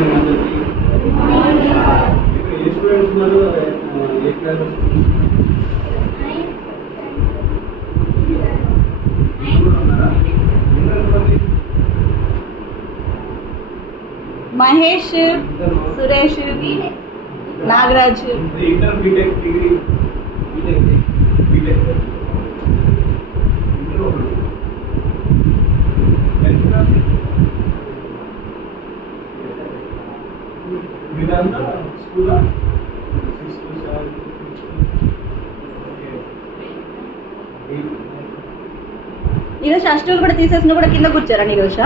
Morning అందరికీ. ఏ students ఉన్నారు? ఏ class? Mahesh, Suresh, Nagaraj. Inter BTech degree BTech మీరంతా స్కూల్ ఈరోజు ఆ స్టూల్ కూడా తీసేసిన కూడా కింద కూర్చోరా నీరోష?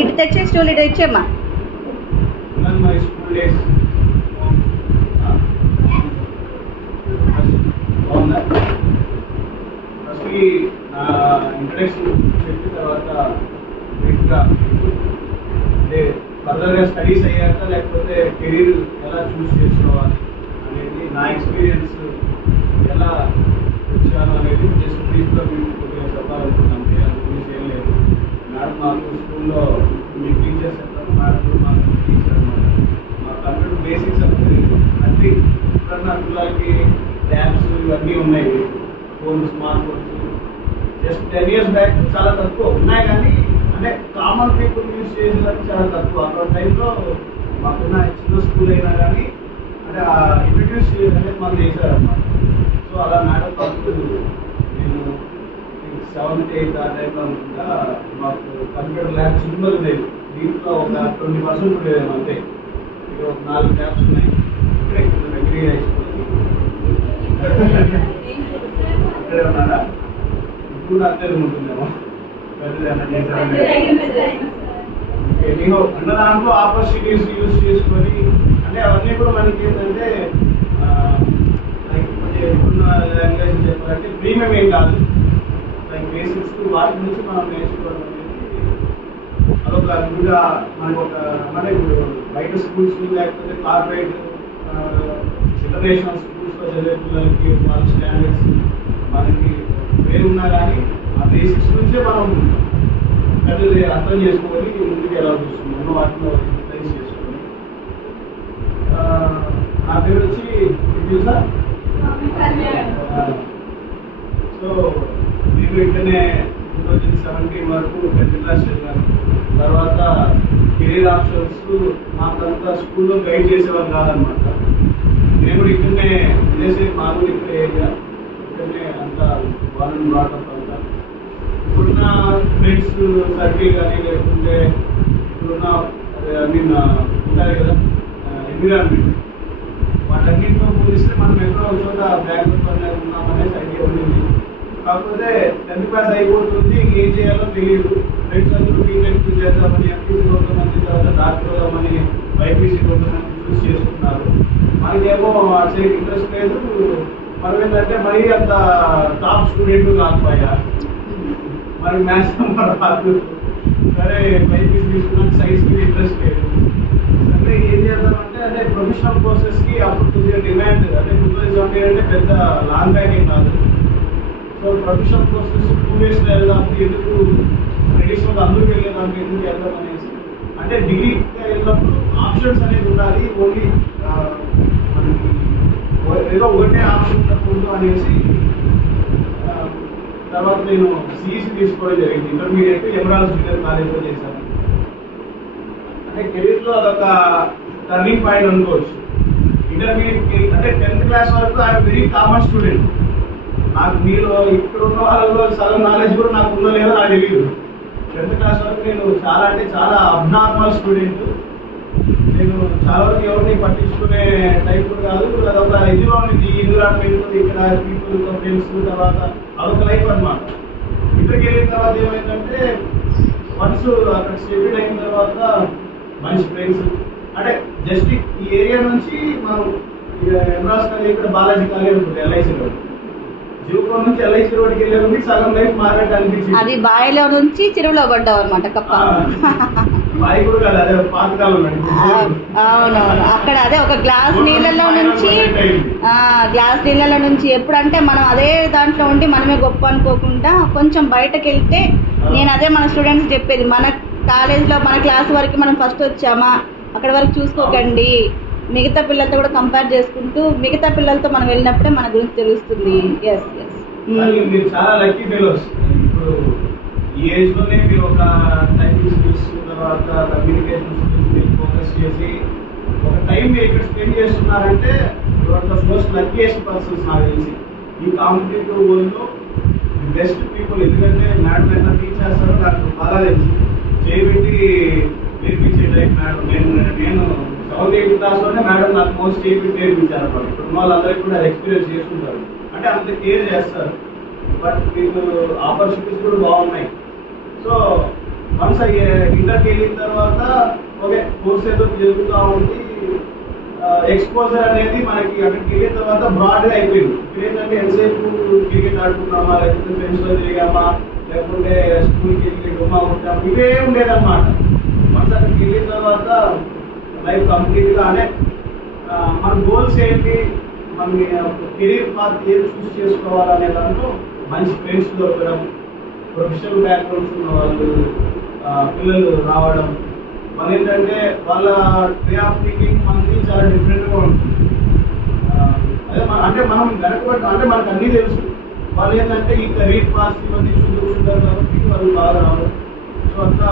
ఇటు తెచ్చే స్టూల్ ఇటు ఇచ్చేమ్మా. మై స్కూల్ డేస్ బాగుందా? ఫస్ట్కి నా ఇంట్రడక్షన్ చెప్పిన తర్వాత ఇంకా అంటే ఫర్దర్గా స్టడీస్ అయ్యాక లేకపోతే కెరీర్ ఎలా చూస్ చేసుకోవాలి అనేది నా ఎక్స్పీరియన్స్ ఎలా వచ్చాను అనేది జస్ట్ బ్రీఫ్గా మీకు కొద్దిగా చెప్పాలనుకున్నాను. అది గురించి ఏం లేదు. మేడం మాకు స్కూల్లో మీ టీచర్స్ చెప్తారు, మేడం మాకు టీచర్ అనమాట. మా కంప్యూటర్ బేసిక్స్ అనేది అన్ని ఇప్పుడన్నా పిల్లలకి ల్యాబ్స్ ఇవన్నీ ఉన్నాయి. Phone, smart phones just 10 years back చాలా తక్కువ ఉన్నాయి, కానీ అంటే కామన్ పీపుల్ యూజ్ చేసేదానికి చాలా తక్కువ. అటువంటి టైంలో మాకున్న చిన్న స్కూల్ అయినా కానీ అంటే ఇంట్రడ్యూస్ అనేది మనం చేశారన్నమాట. సో అలా మేడం మాకు నేను 7th 8th ఆ టైంలో అనుకుంటా మాకు కంప్యూటర్ ల్యాబ్ చిన్నది లేదు. దీంట్లో ఒక 20% ఉండేది అంతే. ఇక ఒక 4 ల్యాబ్స్ ఉన్నాయి. ఇక్కడే డిగ్రీ హై స్కూల్ అక్కడే ఉన్నారా? ఇప్పుడు అక్కడే ఉంటుందేమో. అన్న దాంట్లో ఆపర్చునిటీస్ యూజ్ చేసుకొని అంటే అవన్నీ కూడా మనకి ఏంటంటే లైక్ ఇప్పుడున్న లాంగ్వేజ్ చెప్పాలంటే ప్రీమియం ఏం కాదు. లైక్ బేసిక్స్ వాటి నుంచి మనం నేర్చుకోవడం అనేది అదొక గుడ్గా మనకు ఒక అంటే ఇప్పుడు బయట స్కూల్స్ లేకపోతే కార్పొరేట్ ఇంటర్నేషనల్ స్కూల్స్లో చదివే పిల్లలకి వాళ్ళ స్టాండర్డ్స్ మనకి వేరున్నా కానీ ఆ బేసిక్స్ నుంచే మనం అర్థం చేసుకొని ముందుకు ఎలా చూస్తున్నాం ఉన్న వాటిలో యూటిలైజ్ చేసుకొని. నా పేరు వచ్చి తెలుసా? సో నేను ఇక్కడనే 2017 వరకు 10th క్లాస్ చదివాను. తర్వాత కెరీర్ ఆప్షన్స్ మాకంతా స్కూల్లో గైడ్ చేసేవారు కాదనమాట. నేను కూడా ఇక్కడనే విదేశీ మాకు ఇక్కడ ఏరియా ఇక్కడనే అంతా వాళ్ళని బ్రాటప్ అంతా. ఇప్పుడున్న ఫ్రెండ్స్ సర్కిల్ కానీ లేకుంటే ఇప్పుడున్న ఉంటాయి కదా ఎన్విరాన్మెంట్, వాటన్నింటితో పోలిస్తే మనం ఎక్కడో ఒక చోట బ్యాంకులో ఉన్నామనేసి ఐడియా ఉండింది. కాకపోతే 10th క్లాస్ అయిపోతుంది, ఏం చేయాలో తెలియదు. ఫ్రెండ్స్ అందరూ బీటెక్ చేద్దామని, ఎంపీసీ కొంతమంది, తర్వాత డాక్టర్ అవుదామని, బైపీసీ కొంతమంది చూస్ చేసుకున్నారు. మనకేమో అటు సైడ్ ఇంట్రెస్ట్ లేదు. మనం ఏంటంటే మరీ అంత టాప్ స్టూడెంట్ కాకపోయా, మనకి మ్యాథ్స్ రాదు. సరే బైపీసీ తీసుకున్నాక సైన్స్ మీద ఇంట్రెస్ట్ లేదు. అంటే ఏం చేద్దామంటే అదే ప్రొఫెషనల్ కోర్సెస్కి అప్పుడు కొద్దిగా డిమాండ్. అంటే 2017 అంటే పెద్ద లాంగ్ బ్యాకింగ్ కాదు. సో ప్రొఫెషనల్ కోర్సెస్ 2 yearsలో వెళ్దాం, ఎందుకు ట్రెడిషనల్ అందరూ వెళ్ళేదానికి ఎందుకు వెళ్దాం అనేసి. అంటే డిగ్రీకి వెళ్ళినప్పుడు ఆప్షన్స్ అనేది ఉండాలి. ఓన్లీ మనకి ఏదో ఒకటే ఆప్షన్ ఉండకూడదు అనేసి తర్వాత నేను సిఈసి తీసుకోవడం జరిగింది. ఇంటర్మీడియట్ ఎమరాల్డ్ జూనియర్ కాలేజ్లో చేశాను. అంటే కెరీర్లో అదొక టర్నింగ్ పాయింట్ అనుకోవచ్చు. ఇంటర్మీడియట్ అంటే 10th క్లాస్ వరకు ఐఎమ్ వెరీ కామన్ స్టూడెంట్. నాకు మీరు ఇక్కడ ఉన్న వాళ్ళలో సగం నాలెడ్జ్ కూడా నాకు ఉందో లేదో నాకు తెలియదు. 10th క్లాస్ వరకు నేను చాలా అంటే చాలా అబ్నార్మల్ స్టూడెంట్. నేను చాలా వరకు ఎవరిని పట్టించుకునే టైప్ కాదు. అదొక ఇదిలో ఉంది, ఎన్విరాన్మెంట్, ఇక్కడ పీపుల్, ఫ్రెండ్స్, తర్వాత అదొక లైఫ్ అనమాట. ఇక్కడికి వెళ్ళిన తర్వాత ఏమైందంటే వన్స్ అక్కడ సెటిల్ అయిన తర్వాత మంచి ఫ్రెండ్స్ అంటే జస్ట్ ఈ ఏరియా నుంచి మనం ఎమరాల్డ్ కాలేజ్, ఇక్కడ బాలాజీ కాలేజ్ ఉంటుంది ఎల్ఐసి రోడ్, జీవపురం నుంచి ఎల్ఐసి రోడ్కి వెళ్ళే సగం లైఫ్ మారేట్ అనిపించింది. అది బాయిలో నుంచి చెరువులో పడ్డావు అనమాట కప్ప. బాయి కూడా కాదు, అదే పాతకాలం. అవునవును, అక్కడ అదే ఒక గ్లాస్ నీళ్ళలో నుంచి ఎప్పుడంటే మనం అదే దాంట్లో ఉండి మనమే గొప్ప అనుకోకుండా కొంచెం బయటకు వెళ్తే, నేను అదే మన స్టూడెంట్స్ చెప్పేది, మన కాలేజ్లో మన క్లాస్ వరకు మనం ఫస్ట్ వచ్చామా, అక్కడ వరకు చూసుకోకండి. మిగతా పిల్లలతో కూడా కంపేర్ చేసుకుంటూ మిగతా పిల్లలతో మనం వెళ్ళినప్పుడే మన గురించి తెలుస్తుంది. ఎస్ ఎస్ మీరు చాలా లక్కీ ఫెలోస్. ఇప్పుడు ఈ ఏజ్ లోనే మీరు ఒక టైపింగ్ స్కిల్స్ తర్వాత కమ్యూనికేషన్ స్కిల్స్ మీద ఫోకస్ చేసి ఒక టైం మీరు ఇక్కడ స్పెండ్ చేస్తున్నారంటే your the most luckiest persons నాకు తెలిసి ఈ కాంపిటేటివ్ వరల్డ్లో ది బెస్ట్ పీపుల్. ఎందుకంటే మేడం ఎంత టీచ్ చేస్తారో నాకు బాగా తెలుసు. చేయబెట్టి నేర్పించే టైం మేడం. నేను 7th 8th క్లాస్లోనే మేడం నాకు మోస్ట్ చేయబెట్టి నేర్పించారు అన్నమాట. ఇప్పుడు వాళ్ళందరికీ కూడా ఎక్స్పీరియన్స్ చేసుకుంటారు, అంటే అంత కేర్ చేస్తారు. బట్ మీకు ఆపర్చునిటీస్ కూడా బాగున్నాయి. సో వన్స్ ఇంటర్కి వెళ్ళిన తర్వాత ఓకే కోర్స్ ఏదో జరుగుతూ ఉంది, ఎక్స్పోజర్ అనేది మనకి అక్కడికి వెళ్ళిన తర్వాత బ్రాడ్గా అయిపోయింది. ఇప్పుడు ఏంటంటే ఎంతసేపు క్రికెట్ ఆడుకున్నామా, లేకపోతే ఫ్రెండ్స్లో తిరిగామా, లేకుంటే స్కూల్కి వెళ్ళి డొమ్మా ఉంటాము, ఇవే ఉండేదన్నమాట. వన్స్ అక్కడికి వెళ్ళిన తర్వాత లైఫ్ కంప్లీట్గా అంటే మన గోల్స్ ఏంటి, మన కెరీర్ పాత్ ఏది చూస్ చేసుకోవాలనే దాంట్లో మంచి ఫ్రెండ్స్ దొరకడం, ప్రొఫెషనల్ బ్యాక్గ్రౌండ్స్ ఉన్న వాళ్ళు పిల్లలు రావడం, మన ఏంటంటే వాళ్ళ వే ఆఫ్ థింకింగ్ మనకి చాలా డిఫరెంట్గా ఉంటుంది. అదే అంటే మనం వెనకబడి అంటే మనకు అన్నీ తెలుసు. వాళ్ళు ఏంటంటే ఈ కెరీర్ పాస్ ఇవన్నీ చూసుకుంటారు కాబట్టి వాళ్ళు బాగా రావడం. సో అంతా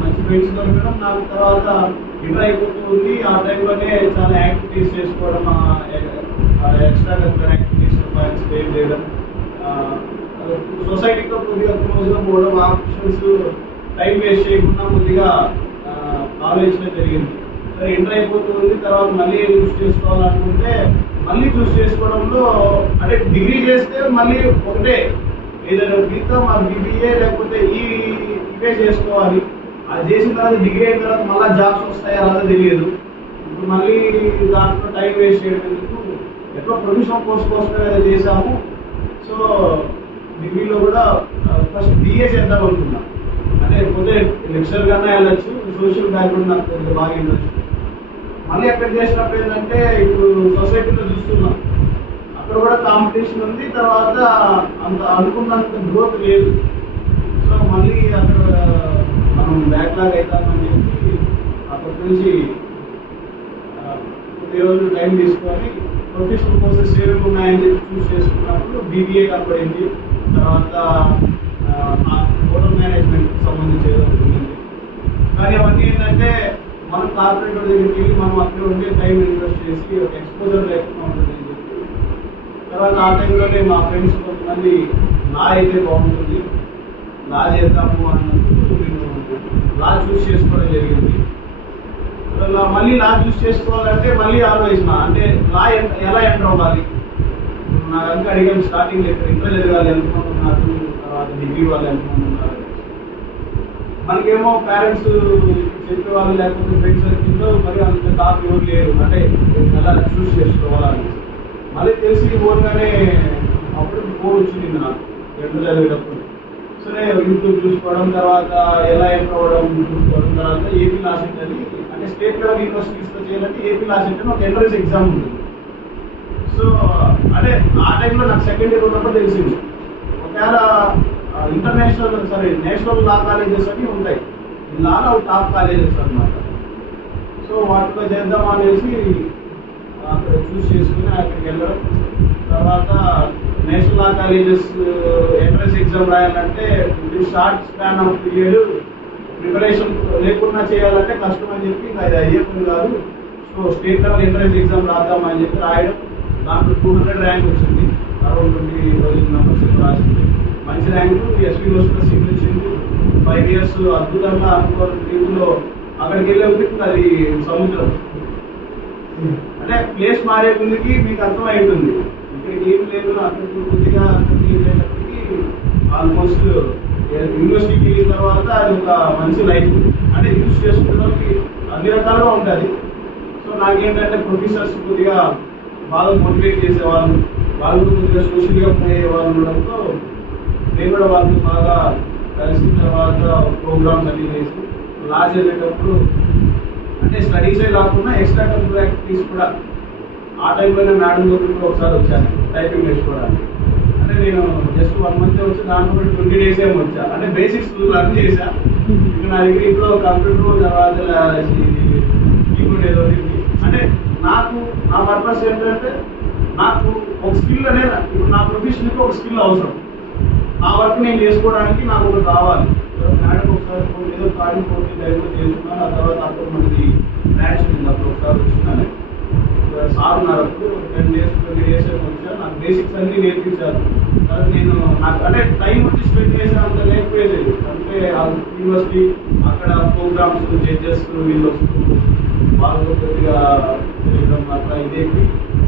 మంచి ఫ్రెండ్స్ దొరకడం. నాకు తర్వాత ఇంటర్ అయిపోతూ ఉంది. ఆ టైంలోనే చాలా యాక్టివిటీస్ చేసుకోవడం, ఎక్స్ట్రా కరికులర్ యాక్టివిటీస్ పార్టిసిపేట్ చేయడం, సొసైటీతో కొద్దిగా క్లోజ్గా పోవడం, ఆప్షన్స్ టైం వేస్ట్ చేయకుండా కొద్దిగా ఆలోచించడం జరిగింది. సరే ఇంటర్ అయిపోతూ ఉంది. తర్వాత మళ్ళీ చూస్ చేసుకోవాలనుకుంటే మళ్ళీ చూస్ చేసుకోవడంలో అంటే డిగ్రీ చేస్తే మళ్ళీ ఒకటే ఏదైనా బీకామ్ ఆ బీబీఏ లేకపోతే ఇవే చేసుకోవాలి. అది చేసిన తర్వాత డిగ్రీ అయిన తర్వాత మళ్ళీ జాబ్స్ వస్తాయో అలాగే తెలియదు. ఇప్పుడు మళ్ళీ దాంట్లో టైం వేస్ట్ చేయడం ఎందుకు, ఎట్లా ప్రొఫెషనల్ కోర్స్ కోసమే ఏదో చేశాము. సో డిగ్రీలో కూడా ఫస్ట్ బిఏ చేద్దాం అనుకున్నాం. అంటే పోతే లెక్చర్ కన్నా వెళ్ళచ్చు, సోషల్ బ్యాక్గ్రౌండ్ నాకు కొంచెం బాగా ఇంట్రెస్ట్. మళ్ళీ అక్కడ చేసినప్పుడు ఏంటంటే ఇప్పుడు సొసైటీలో చూస్తున్నాం, అక్కడ కూడా కాంపిటీషన్ ఉంది. తర్వాత అంత అనుకున్నంత గ్రోత్ లేదు. సో మళ్ళీ అక్కడ మనం బ్యాక్లాగ్ అవుతామని చెప్పి అక్కడి నుంచి కొద్ది రోజులు టైం తీసుకొని ప్రొఫెషనల్ కోర్సెస్ ఏమేమి ఉన్నాయని చెప్పి చూస్ చేసుకున్నప్పుడు బీబీఏ కనపడింది. తర్వాత హోటల్ మేనేజ్మెంట్ సంబంధించి ఏదో ఉంటుంది. కానీ అవన్నీ ఏంటంటే మనం కార్పొరేటర్ దగ్గరికి వెళ్ళి మనం అక్కడ ఉండే టైం ఇన్వెస్ట్ చేసి ఒక ఎక్స్పోజర్ లేకుండా ఉంటుంది అని చెప్పి తర్వాత ఆ టైంలోనే మా ఫ్రెండ్స్ కొంతమంది లా అయితే బాగుంటుంది, లా చేద్దాము అన్నప్పుడు నేను లా చూస్ చేసుకోవడం జరిగింది. మళ్ళీ లా చూస్ చేసుకోవాలంటే మళ్ళీ ఆలోచించిన అంటే లా ఎలా ఎంటర్ అవ్వాలి. నాకు అంతా అడిగాను స్టార్టింగ్ ఇంటర్ చదివాలి ఎంతమంది ఉన్నారు, తర్వాత డిగ్రీ వాళ్ళు ఎంతమంది ఉన్నారు. మనకేమో పేరెంట్స్ చెప్పేవాళ్ళు లేకపోతే ఫ్రెండ్స్ సర్కిల్లో మరి అంత టాప్ ఎవరు లేరు, అంటే ఎలా చూస్ చేసుకోవాలని. మళ్ళీ తెలిసి ఓన్గానే అప్పుడు ఫోన్ వచ్చింది నాకు ఇంటర్ చదివేటప్పుడు. సరే యూట్యూబ్ చూసుకోవడం, తర్వాత ఎలా ఎంటర్ అవ్వడం చూసుకోవడం, తర్వాత ఏపీ లా సెట్ అని అంటే స్టేట్ లెవెల్ యూనివర్సిటీస్తో చేయాలంటే ఏపీ లా సెట్ అని ఒక ఎంట్రన్స్ ఎగ్జామ్ ఉంటుంది. సో అంటే ఆ టైంలో నాకు సెకండ్ ఇయర్ ఉన్నప్పుడు తెలిసింది ఒకవేళ నేషనల్ లా కాలేజెస్ అని ఉంటాయి, లాలో టాప్ కాలేజెస్ అన్నమాట. సో వాటిలో చేద్దాం అనేసి అక్కడ చూస్ చేసుకుని అక్కడికి వెళ్ళడం. తర్వాత national law colleges entrance exam రాయాలంటే short span of period preparation లేకుండా చేయాలంటే కష్టం అని చెప్పి ఇంకా అది అయ్యే పని కాదు. So state level entrance exam రాద్దామని చెప్పి రాయడం. దాంట్లో 200 ర్యాంక్ వచ్చింది, అరౌండ్ 20,000 మెంబర్స్ రాసింది. మంచి ర్యాంకు, ఎస్పీ వస్తున్న సీట్ వచ్చింది. 5 years అద్భుతంగా అనుకోని రీతిలో అక్కడికి వెళ్ళే ముందుకు అది సముద్రం. అంటే ప్లేస్ మారే ముందుకి మీకు అర్థమై ఉంటుంది ఇక్కడికి ఏం లేదు, అక్కడికి కొద్దిగా అక్కడికి వెళ్ళేటప్పటికి ఆల్మోస్ట్ యూనివర్సిటీకి వెళ్ళిన తర్వాత అది ఒక మంచి లైఫ్. అంటే యూజ్ చేసుకోవడానికి అన్ని రకాలుగా ఉంటుంది. సో నాకేంటంటే ప్రొఫెసర్స్ కొద్దిగా బాగా మోటివేట్ చేసేవాళ్ళు, వాళ్ళు కొద్దిగా సోషల్గా పోయే వాళ్ళు ఉండడంతో నేను కూడా వాళ్ళకి బాగా కలిసిన తర్వాత ప్రోగ్రామ్స్ అన్నీ చేసి లా చదివేటప్పుడు అంటే స్టడీసే కాకుండా ఎక్స్ట్రా కరికులర్ యాక్టివిటీస్ కూడా ఆ టైంలోనే మేడం దగ్గర ఒకసారి వచ్చాను టైపింగ్ నేర్చుకోవడానికి. అంటే నేను జస్ట్ 1 month వచ్చి దాంట్లో 20 days ఏమో వచ్చా, అంటే బేసిక్స్ లర్న్ చేశా. ఇక నా దగ్గర ఇప్పుడు కంప్యూటర్ తర్వాత కీబోర్డ్ ఏదో ఉంది. అంటే నాకు నా పర్పస్ ఏంటంటే నాకు ఒక స్కిల్ అనేది, ఇప్పుడు నా ప్రొఫెషన్కి ఒక స్కిల్ అవసరం. నా వర్క్ నేను చేసుకోవడానికి నాకు ఒకటి కావాలి. మేడం ఒకసారి ఏదో కార్డు పోటీ టైంలో చేసుకున్నాను. ఆ తర్వాత అప్పుడు మనకి బ్రాంచ్ ఉంది, అప్పుడు ఒకసారి వచ్చినాను. సార్ ఉన్నారు, అప్పుడు 10 days 20 days వచ్చా. నాకు బేసిక్స్ అన్నీ నేర్పించారు. తర్వాత నేను నాకు అంటే టైం వచ్చి స్పెండ్ చేసే అంత లేకపోయేది. అంటే యూనివర్సిటీ అక్కడ ప్రోగ్రామ్స్ జడ్జెస్ వీళ్ళు వస్తూ వాళ్ళు కొద్దిగా తెలియడం అట్లా ఇదేంటి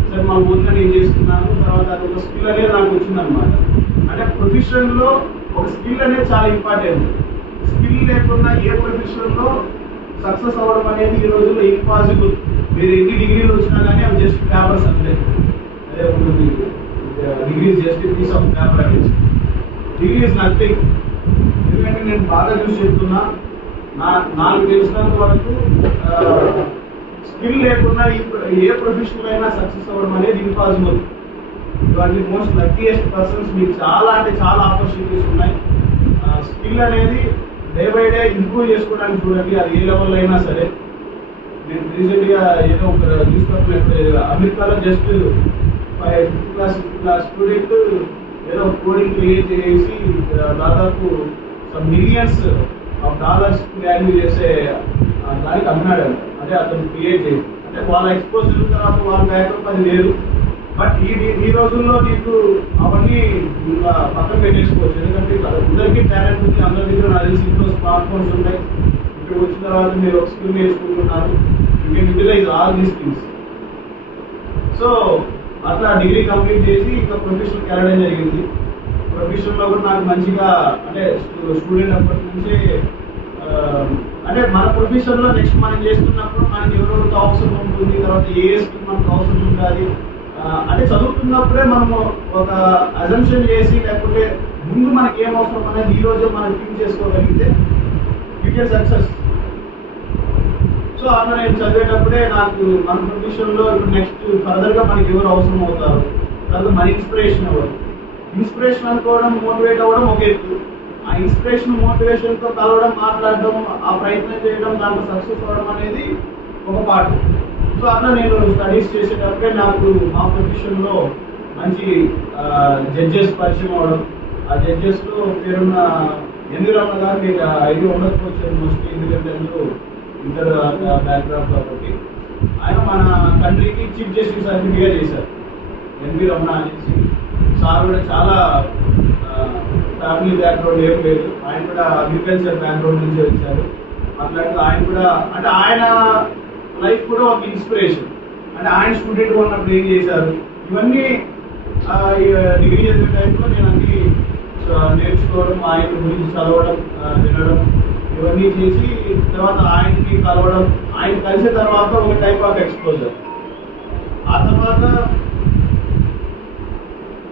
సరే మా ఊరిలో నేను చేస్తున్నాను. తర్వాత అది ఒక స్కిల్ అనేది నాకు వచ్చిందనమాట. అంటే ప్రొఫెషన్లో ఒక స్కిల్ అనేది చాలా ఇంపార్టెంట్. స్కిల్ లేకుండా ఏ ప్రొఫెషన్లో సక్సెస్ అవ్వడం అనేది ఈ రోజుల్లో ఇంపాసిబుల్. మీరు ఎన్ని డిగ్రీలు వచ్చినా కానీ అవి జస్ట్ పేపర్స్ అంతే. అదే ఉంటుంది, degree just piece of paper అనేది. Degree is nothing. ఎందుకంటే నేను బాగా చూసి చెప్తున్నా, నాకు తెలిసినంత వరకు స్కిల్ లేకుండా ఏ ప్రొఫెషనల్ అయినా సక్సెస్ అవ్వడం అనేది ఇంపాసిబుల్. ఇవన్నీ మోస్ట్ లక్కీయెస్ట్ పర్సన్స్. మీకు చాలా అంటే చాలా ఆపర్చునిటీస్ ఉన్నాయి. స్కిల్ అనేది డే బై డే ఇంప్రూవ్ చేసుకోవడానికి చూడండి, అది ఏ లెవెల్ అయినా సరే. నేను రీసెంట్గా ఏదో ఒక న్యూస్ పేపర్ అమెరికాలో జస్ట్ 5th class స్టూడెంట్ ఏదో కోడింగ్ క్రియేట్ చేసి దాదాపు మిలియన్స్ ఆఫ్ డాలర్స్ వాల్యూ చేసే దానికి అమ్మినాడు. అంటే అతను క్రియేట్ చేసి, అంటే వాళ్ళ ఎక్స్పోజర్ తర్వాత వాళ్ళ బ్యాక్గ్రౌండ్ అది లేదు. బట్ ఈ రోజుల్లో నీకు అవన్నీ ఇంకా పక్కన పెట్టేసుకోవచ్చు. ఎందుకంటే అందరికీ టాలెంట్ ఉంది, అందరి దగ్గర నాకు తెలిసి ఇంట్లో స్మార్ట్ ఫోన్స్ ఉంటాయి. ఇక్కడ వచ్చిన తర్వాత మీరు ఒక స్కిల్ నేర్చుకుంటున్నారు. You can utilize all these things. So అట్లా డిగ్రీ కంప్లీట్ చేసి ఇంకా ప్రొఫెషన్కి వెళ్ళడం జరిగింది. ప్రొఫెషన్లో కూడా నాకు మంచిగా అంటే స్టూడెంట్ అప్పటి నుంచే అంటే మన ప్రొఫెషన్లో నెక్స్ట్ మనం చేస్తున్నప్పుడు మనకి ఎవరెవరికి అవసరం ఉంటుంది, తర్వాత ఏ స్కిల్ మనకు అవసరం ఉంటుంది. అంటే చదువుతున్నప్పుడే మనము ఒక అజంప్షన్ చేసి లేకపోతే ముందు మనకి ఏం అవసరం అనేది ఈ రోజే మనం థింక్ చేసుకోగలిగితే యూ కెన్ సక్సెస్. సో అట్లా నేను చదివేటప్పుడే నాకు మన ప్రొఫెషన్లో ఇప్పుడు నెక్స్ట్ ఫర్దర్గా మనకి ఎవరు అవసరం అవుతారు, తర్వాత మన ఇన్స్పిరేషన్ అవ్వడం. ఇన్స్పిరేషన్ అనుకోవడం, మోటివేట్ అవ్వడం ఒక ఎత్తు. ఆ ఇన్స్పిరేషన్ మోటివేషన్తో కలవడం, మాట్లాడడం, ఆ ప్రయత్నం చేయడం, దాంట్లో సక్సెస్ అవ్వడం అనేది ఒక పార్ట్. సో అట్లా నేను స్టడీస్ చేసేటప్పుడే నాకు మా ప్రొఫెషన్లో మంచి జడ్జెస్ పరిచయం అవ్వడం. ఆ జడ్జెస్లో పేరున్న ఎన్వి రమణ గారు, మీకు ఐడియా ఉండకపోవచ్చు మోస్ట్లీ, ఎందుకంటే అందరూ ఇంటర్ బ్యాక్గ్రౌండ్ కాబట్టి. ఆయన మన కంట్రీకి చీఫ్ జస్టిస్ సర్టిఫికేట్గా చేశారు. ఎన్వి రమణ అనేసి సార్ కూడా చాలా ఫ్యామిలీ బ్యాక్గ్రౌండ్ ఏం లేదు, ఆయన కూడా అగ్రికల్చర్ బ్యాక్గ్రౌండ్ నుంచి వచ్చారు. అట్లాంటి ఆయన కూడా అంటే ఆయన లైఫ్ కూడా ఒక ఇన్స్పిరేషన్. అంటే ఆయన స్టూడెంట్గా ఉన్నప్పుడు ఏం చేశారు, ఇవన్నీ డిగ్రీ చదివే టైంలో నేను అన్ని నేర్చుకోవడం, ఆయన గురించి చదవడం, వినడం, ఇవన్నీ చేసి తర్వాత ఆయనకి కలవడం, ఆయన కలిసిన తర్వాత ఒక టైప్ ఆఫ్ ఎక్స్పోజర్. ఆ తర్వాత